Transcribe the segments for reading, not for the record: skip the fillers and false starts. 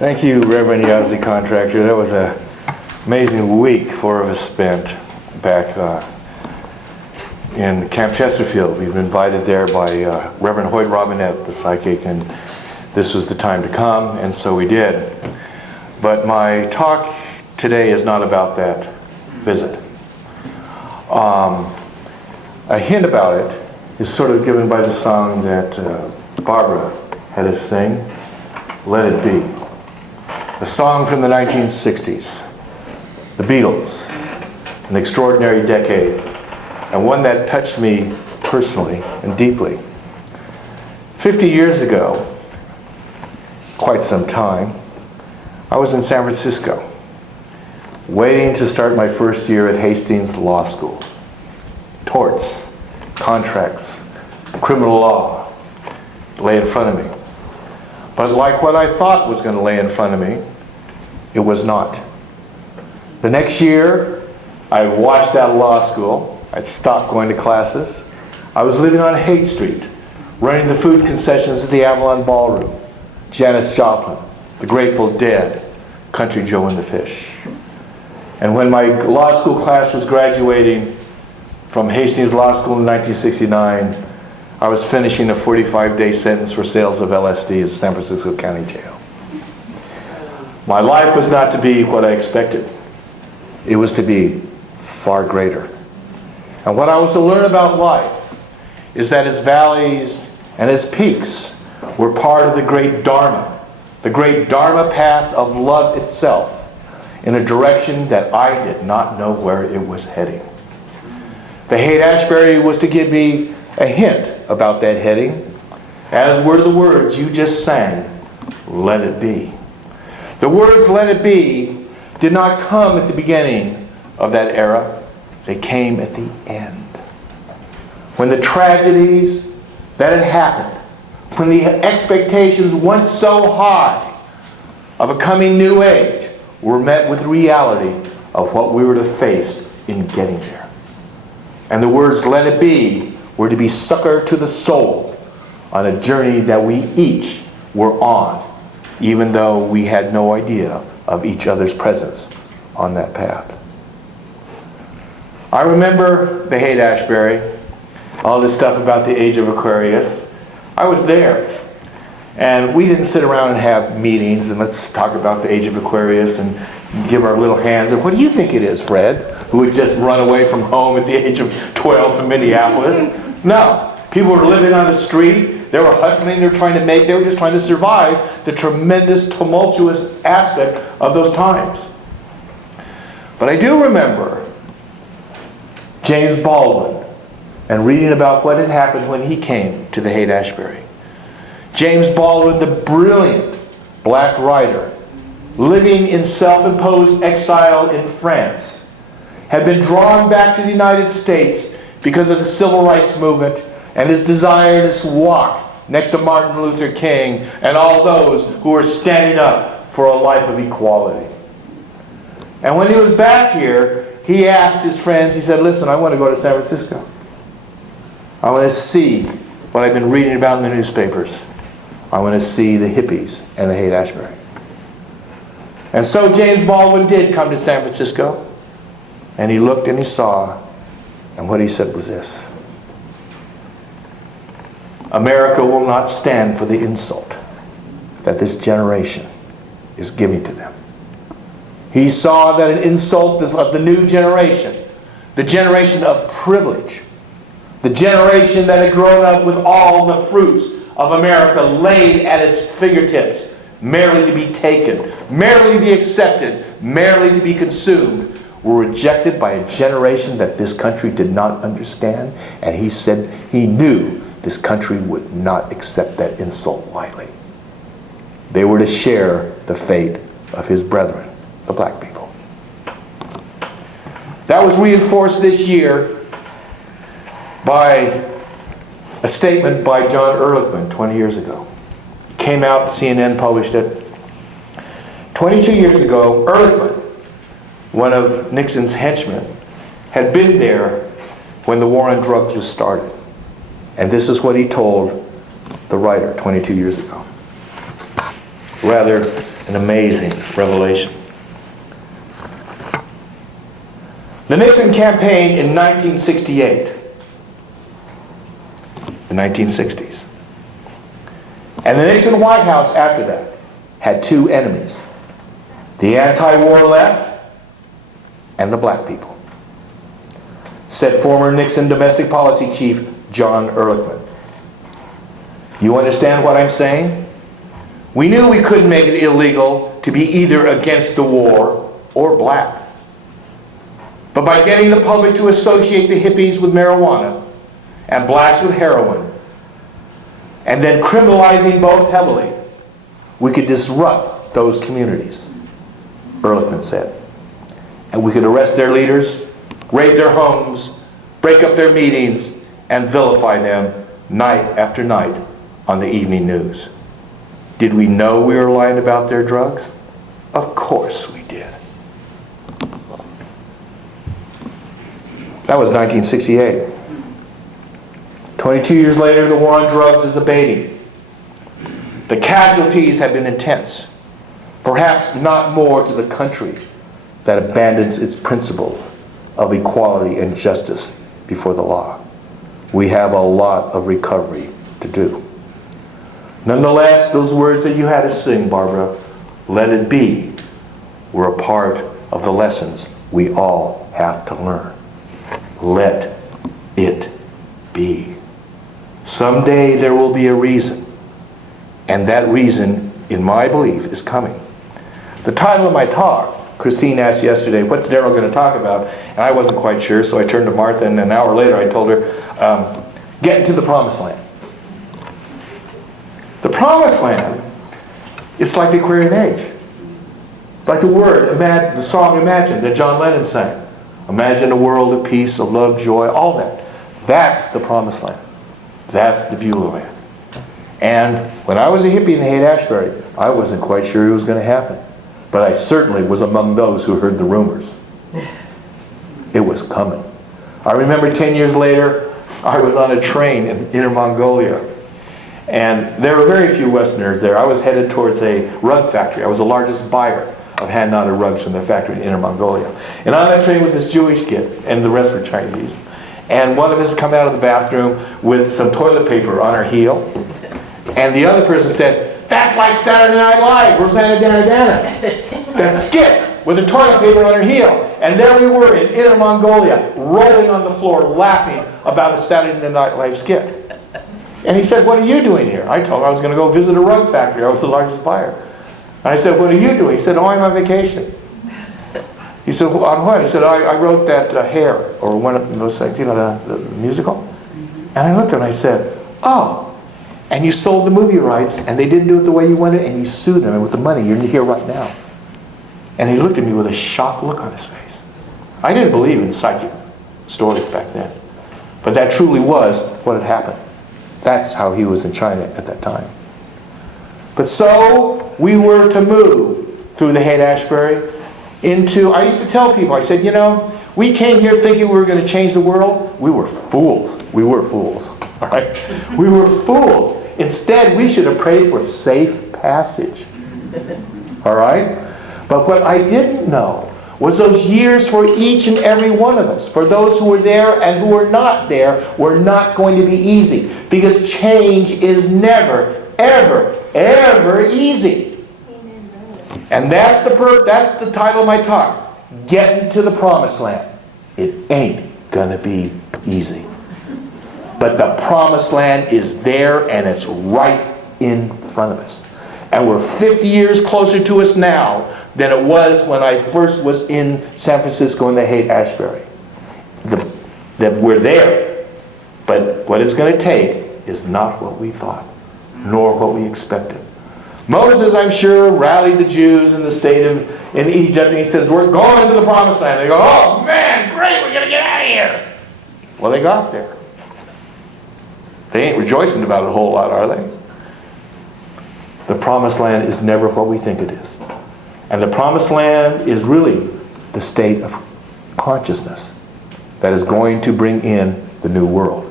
Thank you, Reverend Yazdi Contractor. That was an amazing week 4 of us spent back in Camp Chesterfield. We've been invited there by Reverend Hoyt Robinette, the psychic, and this was the time to come, and so we did. But my talk today is not about that visit. A hint about it is sort of given by the song that Barbara had us sing, Let It Be. A song from the 1960s, the Beatles, an extraordinary decade, and one that touched me personally and deeply. 50 years ago, quite some time, I was in San Francisco, waiting to start my first year at Hastings Law School. Torts, contracts, criminal law lay in front of me. But like what I thought was going to lay in front of me, it was not. The next year, I washed out of law school. I'd stopped going to classes. I was living on Haight Street, running the food concessions at the Avalon Ballroom, Janis Joplin, the Grateful Dead, Country Joe and the Fish. And when my law school class was graduating from Hastings Law School in 1969, I was finishing a 45-day sentence for sales of LSD at San Francisco County Jail. My life was not to be what I expected. It was to be far greater. And what I was to learn about life is that its valleys and its peaks were part of the great Dharma path of love itself, in a direction that I did not know where it was heading. The Haight-Ashbury was to give me a hint about that heading, as were the words you just sang, let it be. The words let it be did not come at the beginning of that era. They came at the end. When the tragedies that had happened, when the expectations once so high of a coming new age were met with reality of what we were to face in getting there. And the words let it be were to be succor to the soul on a journey that we each were on, even though we had no idea of each other's presence on that path. I remember the Haight-Ashbury, all this stuff about the age of Aquarius. I was there. And we didn't sit around and have meetings and let's talk about the age of Aquarius and give our little hands. And what do you think it is, Fred, who had just run away from home at the age of 12 from Minneapolis? No. People were living on the street. They were hustling. They were just trying to survive the tremendous, tumultuous aspect of those times. But I do remember James Baldwin and reading about what had happened when he came to the Haight-Ashbury. James Baldwin, the brilliant black writer, living in self-imposed exile in France, had been drawn back to the United States because of the civil rights movement and his desire to walk next to Martin Luther King and all those who were standing up for a life of equality. And when he was back here, he asked his friends, he said, listen, I want to go to San Francisco. I want to see what I've been reading about in the newspapers. I want to see the hippies and the Haight-Ashbury. And so James Baldwin did come to San Francisco, and he looked and he saw, and what he said was this: America will not stand for the insult that this generation is giving to them. He saw that an insult of the new generation, the generation of privilege, the generation that had grown up with all the fruits of America laid at its fingertips, merely to be taken, merely to be accepted, merely to be consumed, were rejected by a generation that this country did not understand. And he said he knew this country would not accept that insult lightly. They were to share the fate of his brethren, the black people. That was reinforced this year by a statement by John Ehrlichman 20 years ago. It came out, CNN published it. 22 years ago, Ehrlichman, one of Nixon's henchmen, had been there when the war on drugs was started. And this is what he told the writer 22 years ago. Rather, an amazing revelation. The Nixon campaign in 1968, the 1960s, and the Nixon White House after that had two enemies: the anti-war left and the black people, said former Nixon domestic policy chief John Ehrlichman. You understand what I'm saying? We knew we couldn't make it illegal to be either against the war or black. But by getting the public to associate the hippies with marijuana and blacks with heroin, and then criminalizing both heavily, we could disrupt those communities, Ehrlichman said. And we could arrest their leaders, raid their homes, break up their meetings, and vilify them night after night on the evening news. Did we know we were lying about their drugs? Of course we did. That was 1968. 22 years later, the war on drugs is abating. The casualties have been intense, perhaps not more to the country that abandons its principles of equality and justice before the law. We have a lot of recovery to do. Nonetheless, those words that you had to sing, Barbara, "Let it be," were a part of the lessons we all have to learn. Let it be. Someday there will be a reason, and that reason, in my belief, is coming. The title of my talk, Christine asked yesterday, what's Daryl going to talk about? And I wasn't quite sure, so I turned to Martha, and an hour later I told her, Gettin to the Promised Land. The Promised Land is like the Aquarian Age. It's like the song Imagine that John Lennon sang. Imagine a world of peace, of love, joy, all that. That's the Promised Land. That's the Beulah Land. And when I was a hippie in the Haight-Ashbury, I wasn't quite sure it was going to happen. But I certainly was among those who heard the rumors. It was coming. I remember 10 years later, I was on a train in Inner Mongolia. And there were very few Westerners there. I was headed towards a rug factory. I was the largest buyer of hand-knotted rugs from the factory in Inner Mongolia. And on that train was this Jewish kid, and the rest were Chinese. And one of us had come out of the bathroom with some toilet paper on her heel. And the other person said, "That's like Saturday Night Live, Rosanna Dana Dana." That skit with the toilet paper on her heel. And there we were in Inner Mongolia, rolling on the floor, laughing about a Saturday Night Live skit. And he said, "What are you doing here?" I told him I was going to go visit a rug factory. I was the largest buyer. And I said, "What are you doing?" He said, "Oh, I'm on vacation." He said, "On what?" He said, I wrote that Hair, or one of those things, you know, the musical. And I looked at him and I said, "Oh, and you sold the movie rights, and they didn't do it the way you wanted, and you sued them, and with the money, you're here right now." And he looked at me with a shocked look on his face. I didn't believe in psychic stories back then. But that truly was what had happened. That's how he was in China at that time. But so we were to move through the Haight-Ashbury into, I used to tell people, I said, you know, we came here thinking we were going to change the world. We were fools. We were fools. All right? We were fools. Instead, we should have prayed for safe passage. All right? But what I didn't know was those years for each and every one of us, for those who were there and who were not there, were not going to be easy. Because change is never, ever, ever easy. And that's the title of my talk. Getting to the Promised Land. It ain't gonna be easy. But the Promised Land is there, and it's right in front of us. And we're 50 years closer to us now than it was when I first was in San Francisco in the Haight-Ashbury. That we're there. But what it's going to take is not what we thought, nor what we expected. Moses, I'm sure, rallied the Jews in in Egypt, and he says, "We're going to the Promised Land." They go, "Oh man, great, we're going to get out of here." Well, they got there. They ain't rejoicing about it a whole lot, are they? The Promised Land is never what we think it is. And the Promised Land is really the state of consciousness that is going to bring in the new world.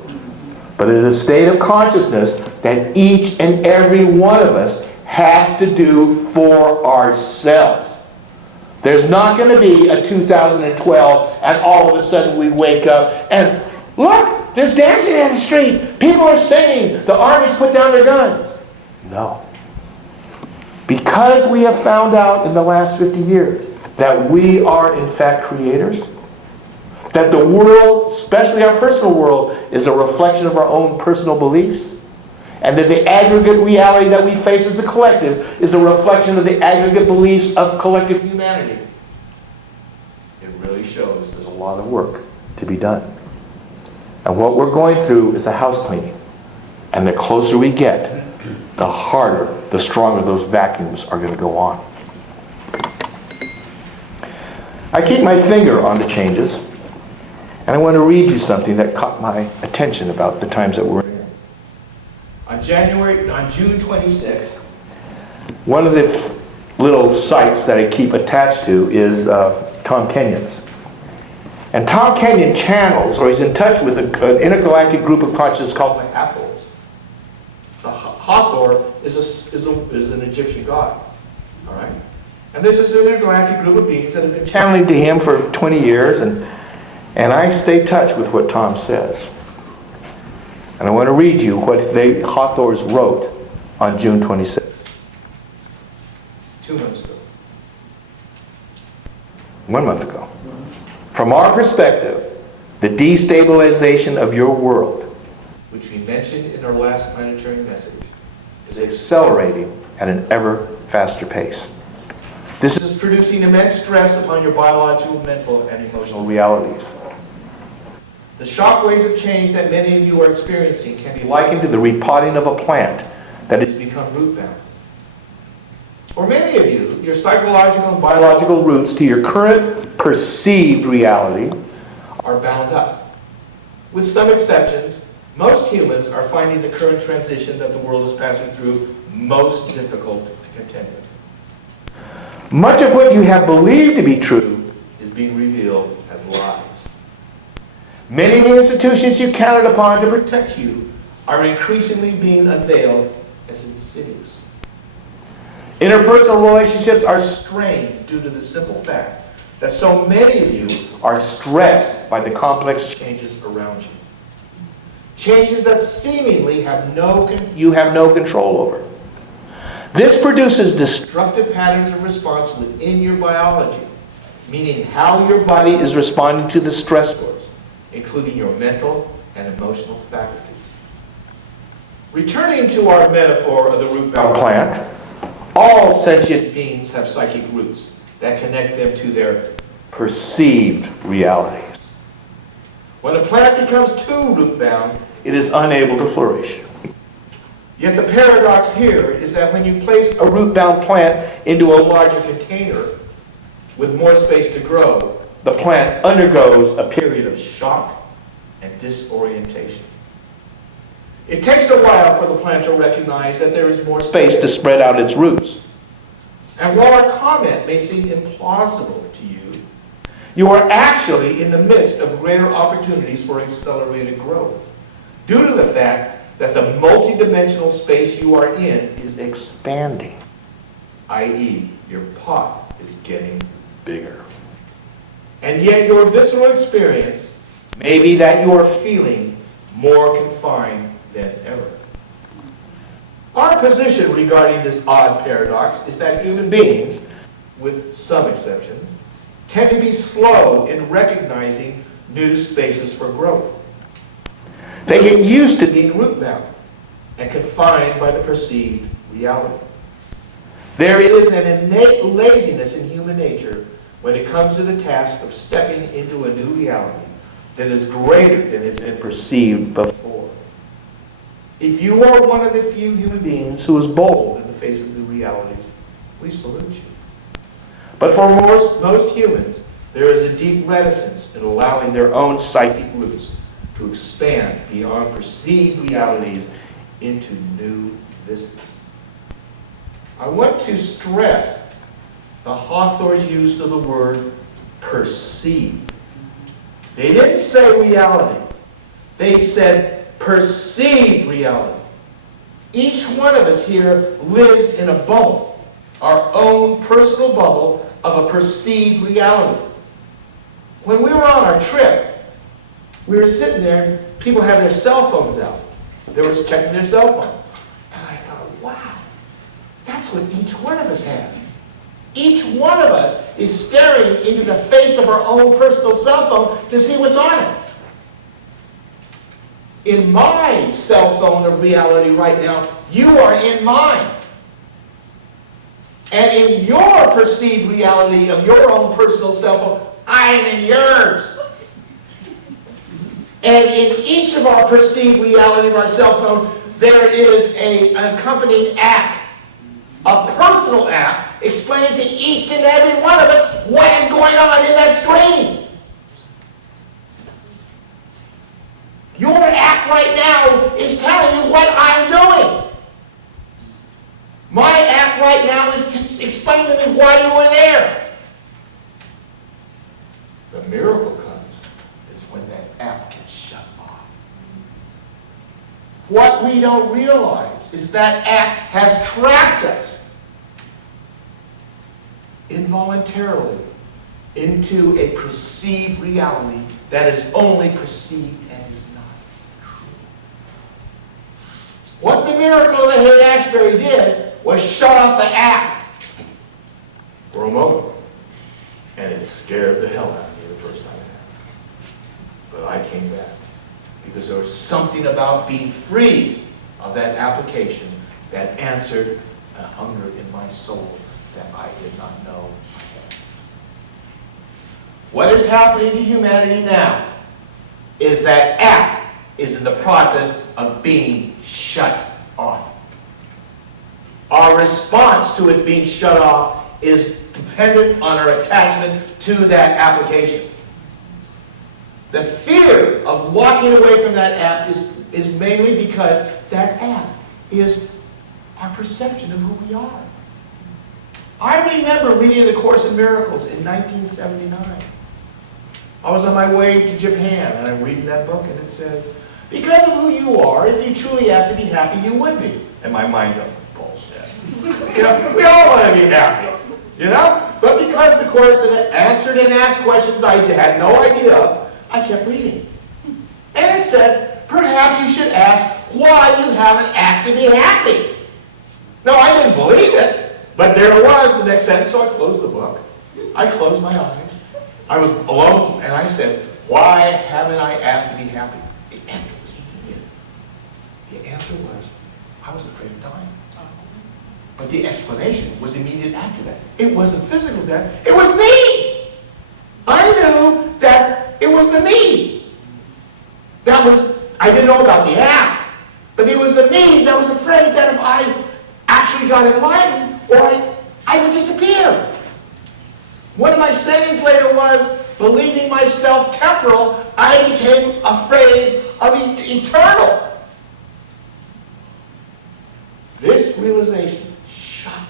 But it is a state of consciousness that each and every one of us has to do for ourselves. There's not going to be a 2012 and all of a sudden we wake up and look, there's dancing in the street. People are singing. The armies put down their guns. No. Because we have found out in the last 50 years that we are in fact creators, that the world, especially our personal world, is a reflection of our own personal beliefs, and that the aggregate reality that we face as a collective is a reflection of the aggregate beliefs of collective humanity. It really shows there's a lot of work to be done. And what we're going through is a house cleaning. And the closer we get, the harder, the stronger those vacuums are going to go on. I keep my finger on the changes, and I want to read you something that caught my attention about the times that we're in. On June 26th, one of the little sites that I keep attached to is Tom Kenyon's. And Tom Kenyon channels, or he's in touch with an intergalactic group of consciousness called the Hathors. The Hathor is an Egyptian god. All right? And this is an intergalactic group of beings that have been channeling to him for 20 years, and I stay in touch with what Tom says. And I want to read you what the Hathors wrote on June 26th. 2 months ago. 1 month ago. From our perspective, the destabilization of your world, which we mentioned in our last planetary message, is accelerating at an ever faster pace. This is producing immense stress upon your biological, mental, and emotional realities. The shock waves of change that many of you are experiencing can be likened to the repotting of a plant that has become root-bound. For many of you, your psychological and biological roots to your current perceived reality are bound up. With some exceptions, most humans are finding the current transition that the world is passing through most difficult to contend with. Much of what you have believed to be true is being revealed as lies. Many of the institutions you counted upon to protect you are increasingly being unveiled as insidious. Interpersonal relationships are strained due to the simple fact that so many of you are stressed by the complex changes around you. Changes that seemingly you have no control over. This produces destructive patterns of response within your biology, meaning how your body is responding to the stressors, including your mental and emotional faculties. Returning to our metaphor of the root-bound plant, all sentient beings have psychic roots that connect them to their perceived realities. When a plant becomes too root-bound, it is unable to flourish. Yet the paradox here is that when you place a root-bound plant into a larger container with more space to grow, the plant undergoes a period of shock and disorientation. It takes a while for the plant to recognize that there is more space to spread out its roots. And while our comment may seem implausible to you, you are actually in the midst of greater opportunities for accelerated growth, due to the fact that the multidimensional space you are in is expanding, i.e., your pot is getting bigger. And yet your visceral experience may be that you are feeling more confined than ever. Our position regarding this odd paradox is that human beings, with some exceptions, tend to be slow in recognizing new spaces for growth. They get used to being root-bound and confined by the perceived reality. There is an innate laziness in human nature when it comes to the task of stepping into a new reality that is greater than has been perceived before. If you are one of the few human beings who is bold in the face of new realities, we salute you. But for most humans, there is a deep reticence in allowing their own psychic roots to expand beyond perceived realities into new vistas. I want to stress the Hathor's use of the word perceive. They didn't say reality. They said perceived reality. Each one of us here lives in a bubble, our own personal bubble of a perceived reality. When we were on our trip, we were sitting there, people had their cell phones out. They were checking their cell phone. And I thought, wow, that's what each one of us has. Each one of us is staring into the face of our own personal cell phone to see what's on it. In my cell phone of reality right now, you are in mine. And in your perceived reality of your own personal cell phone, I am in yours. And in each of our perceived reality of our cell phone, there is an accompanying app, a personal app, explaining to each and every one of us what is going on in that screen. Your app right now is telling you what I'm doing. My app right now is explaining to me why you were there. The miracle comes is when that app gets shut off. What we don't realize is that app has trapped us involuntarily into a perceived reality that is only perceived and is not true. What the miracle of the Haight-Ashbury did was shut off the app for a moment. And it scared the hell out of me the first time it happened. But I came back because there was something about being free of that application that answered a hunger in my soul that I did not know I had. What is happening to humanity now is that app is in the process of being shut off. Our response to it being shut off is dependent on our attachment to that application. The fear of walking away from that app is mainly because that app is our perception of who we are. I remember reading the Course in Miracles in 1979. I was on my way to Japan, and I'm reading that book, and it says, because of who you are, if you truly asked to be happy, you would be. And my mind goes, bullshit. You know, we all want to be happy. You know? But because the Course answered and asked questions I had no idea of, I kept reading. And it said, perhaps you should ask why you haven't asked to be happy. No, I didn't believe it. But there it was, the next sentence, so I closed the book. I closed my eyes. I was alone, and I said, why haven't I asked to be happy? The answer was immediate. The answer was, I was afraid of dying. But the explanation was immediate after that. It wasn't physical death, it was me! I knew that it was the me. I didn't know about the app, but it was the me that was afraid that if I actually got enlightened, or I would disappear. One of my sayings later was, believing myself temporal, I became afraid of eternal. This realization shocked me.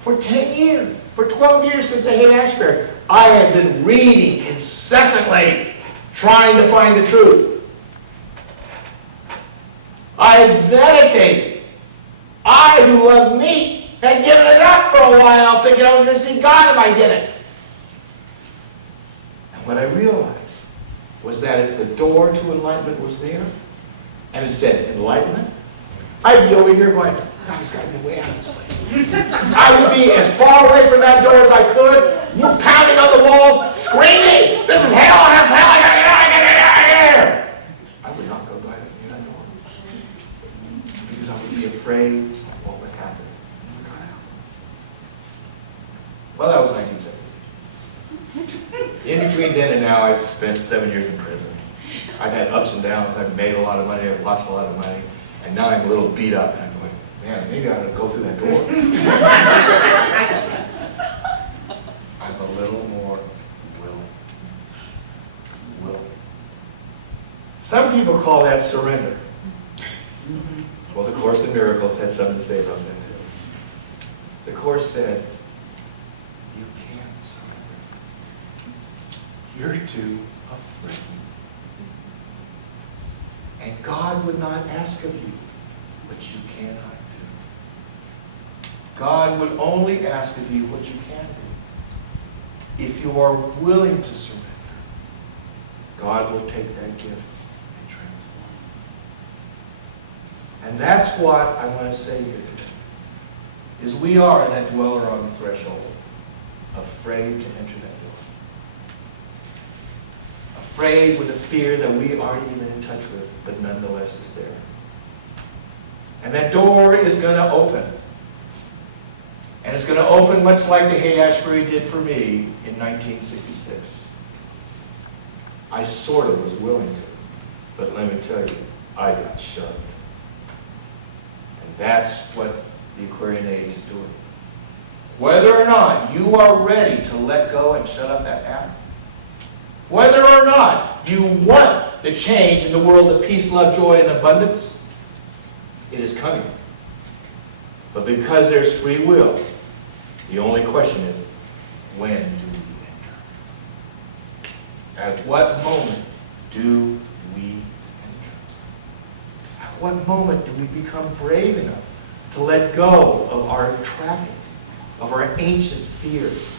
For 10 years, for 12 years since the Haight-Ashbury, I had been reading incessantly, trying to find the truth. I had meditated. I, who loved meat, had given it up for a while, thinking I was going to see God if I did it. And what I realized was that if the door to enlightenment was there, and it said enlightenment, I'd be over here going, God's got me way out of this place. I would be as far away from that door as I could, pounding on the walls, screaming, this is hell, that's hell, I gotta get out, I gotta get out of here. I would not go by that door. Because I would be afraid of what would happen if I got out. Well, that was 1970. In between then and now, I've spent 7 years in prison. I've had ups and downs. I've made a lot of money. I've lost a lot of money. And now I'm a little beat up. And I'm going, man, maybe I ought to go through that door. I'm a little more willing. Some people call that surrender. Well, the Course in Miracles had something to say about that too. The Course said, you can't surrender. You're too afraid. And God would not ask of you what you cannot do. God would only ask of you what you can do. If you are willing to surrender, God will take that gift and transform it. And that's what I want to say here today, is we are that dweller on the threshold, afraid to enter that door. Afraid with a fear that we aren't even in touch with, but nonetheless is there. And that door is going to open. And it's going to open much like the Haight-Ashbury did for me in 1966. I sort of was willing to, but let me tell you, I got shoved. And that's what the Aquarian Age is doing. Whether or not you are ready to let go and shut up that tap, whether or not you want the change in the world of peace, love, joy, and abundance, it is coming. But because there's free will, the only question is, when do we enter? At what moment do we enter? At what moment do we become brave enough to let go of our trappings, of our ancient fears?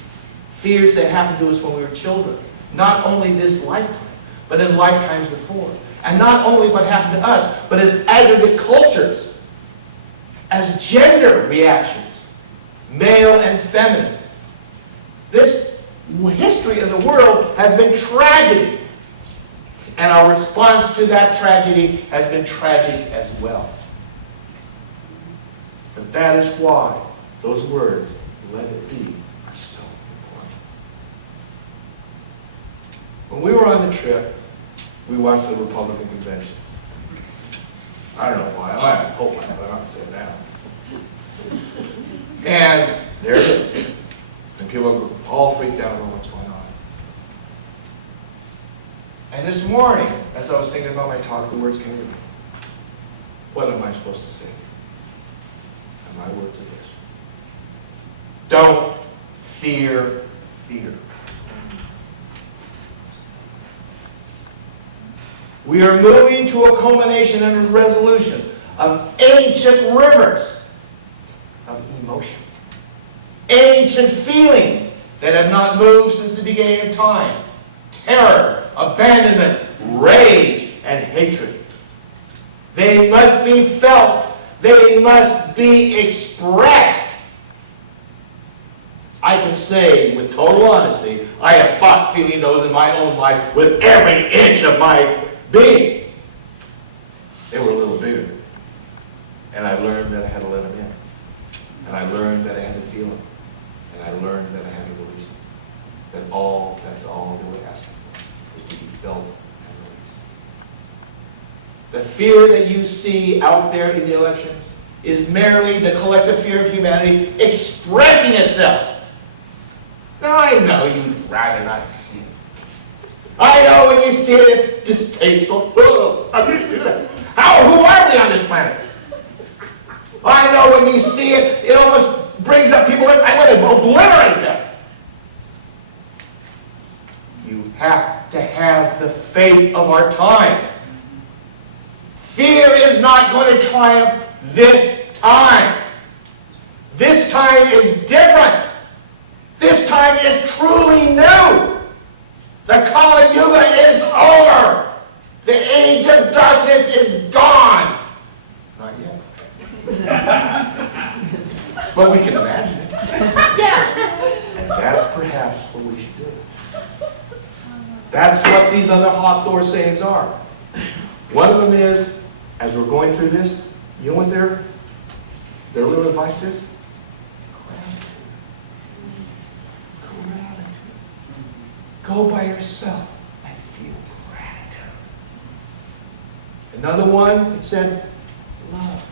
Fears that happened to us when we were children. Not only this lifetime, but in lifetimes before. And not only what happened to us, but as aggregate cultures, as gender reactions, male and feminine. This history of the world has been tragedy. And our response to that tragedy has been tragic as well. But that is why those words, let it be, are so important. When we were on the trip, we watched the Republican convention. I don't know why. I hope I don't say it now. And there it is. And people are all freaked out about what's going on. And this morning, as I was thinking about my talk, the words came to me. What am I supposed to say? And my words are this. Don't fear fear. We are moving to a culmination and a resolution of ancient rivers of emotion. Ancient feelings that have not moved since the beginning of time. Terror, abandonment, rage, and hatred. They must be felt. They must be expressed. I can say with total honesty, I have fought feeling those in my own life with every inch of my being. They were a little bigger. And I learned that I had to let them in. And I learned that I had to feel them. And I learned that I had to release them. That's all they were asking for, is to be felt and released. The fear that you see out there in the elections is merely the collective fear of humanity expressing itself. Now I know you'd rather not see it. I know when you see it, it's distasteful. Who are we on this planet? I know when you see it, it almost brings up people. I want to obliterate them. You have to have the faith of our times. Fear is not going to triumph this time. This time is different. This time is truly new. The Kali Yuga is over. The age of darkness is gone. Not yet. But we can imagine it. And that's perhaps what we should do. That's what these other Hawthorne sayings are. One of them is, as we're going through this, you know what their little advice is? Gratitude. Go by yourself and feel gratitude. Another one, it said, love.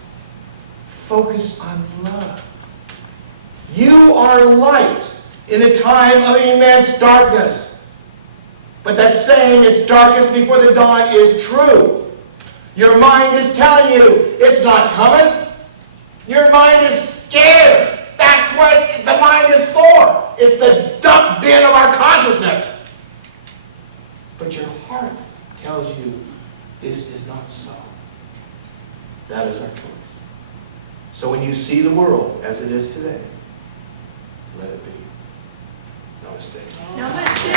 Focus on love. You are light in a time of immense darkness. But that saying, it's darkest before the dawn, is true. Your mind is telling you it's not coming. Your mind is scared. That's what the mind is for. It's the dump bin of our consciousness. But your heart tells you this is not so. That is our choice. So when you see the world as it is today, let it be. Namaste. Namaste.